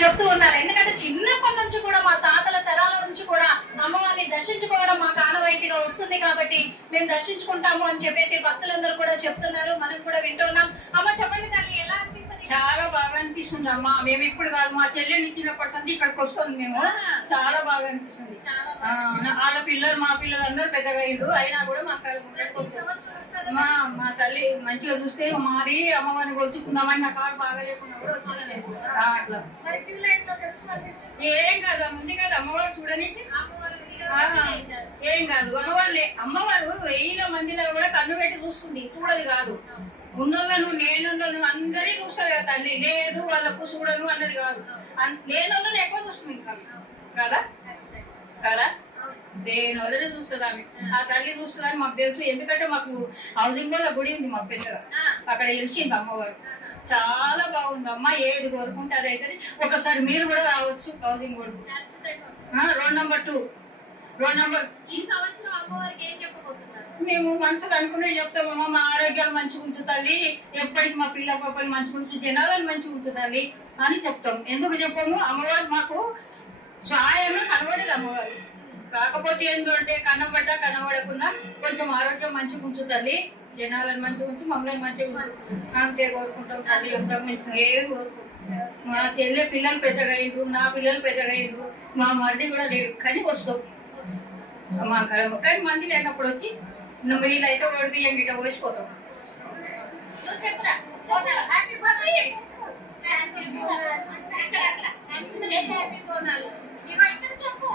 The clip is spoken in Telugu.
చెప్తూ ఉన్నారు. ఎందుకంటే చిన్నప్పటి నుంచి కూడా మా తాతల తరాల నుంచి కూడా అమ్మవారిని దర్శించుకోవడం మాకు ఆనవాయితీగా వస్తుంది కాబట్టి మేము దర్శించుకుంటాము అని చెప్పేసి భక్తులందరూ కూడా చెప్తున్నారు. మనం కూడా వింటున్నాం. అమ్మ చెప్పండి తల్లి, ఎలా అనిపిస్తుంది? చాలా బాగా అనిపిస్తుంది అమ్మా. మేము ఇప్పుడు కాదు, మా చెల్లెని ఇచ్చినప్పటి నుంచి ఇక్కడికి వస్తాం మేము. చాలా బాగా అనిపిస్తుంది. వాళ్ళ పిల్లలు మా పిల్లలు అందరూ పెద్దగా అయ్యారు, అయినా కూడా మా మా తల్లి మంచిగా చూస్తే మారి అమ్మవారిని కొలుచుకుందామని నా కారు బాగా లేకుండా కూడా వచ్చేది అట్లా. ఏం కాదు, ఉంది కదా అమ్మవారు చూడనికి. ఏం కాదు, అమ్మవారు 1000 మందిలో కూడా కన్ను పెట్టి చూస్తుంది, చూడదు కాదు. ఉన్నోళ్ళను లేనోళ్ళను అందరినీ చూస్తారు కదా తల్లి. లేదు వాళ్ళకు చూడను అన్నది కాదు, లేనోళ్ళని ఎక్కువ చూస్తుంది ఇంకా కదా కదా. దేనివల్లనే చూస్తుంది ఆమె, ఆ తల్లి చూస్తుందని మాకు తెలుసు. ఎందుకంటే మాకు హౌసింగ్ బోర్డ్ గుడి ఉంది మాకు పెద్దగా, అక్కడ గెలిచింది అమ్మవారు. చాలా బాగుంది అమ్మ. ఏది కోరుకుంటే అదైతే. ఒకసారి మీరు కూడా రావచ్చు హౌసింగ్ బోర్డు. Road number 2. మేము మనసుకు అనుకునే చెప్తామమ్మా. మా ఆరోగ్యాలు మంచిగా ఉంచుతుంది, ఎప్పటికి మా పిల్ల పాపలు మంచిగా ఉంచు, జనాలను మంచిగా ఉంచుతుంది అని చెప్తాం. ఎందుకు చెప్పాము? అమ్మవారు మాకు స్వయంగా కనబడేది అమ్మవారు. కాకపోతే ఏంటంటే కనబడ్డా కనబడకుండా కొంచెం ఆరోగ్యం మంచిగా ఉంచుతుంది, జనాలను మంచిగా ఉంచి మమ్మల్ని మంచిగా ఉంచు అంతే కోరుకుంటాం తల్లి. ఏం కోరుకుంటాం. మా చెల్లె పిల్లలు పెద్దగా అయ్యారు, నా పిల్లలు పెద్దగా అయ్యారు, మా మరిది కూడా లేరు, కానీ వస్తాం మా కానీ మంది లేనప్పుడు వచ్చి నువ్వు వీళ్ళైతే ఓడి బియ్యం గిట్ట పోసిపోతాం. చెప్పు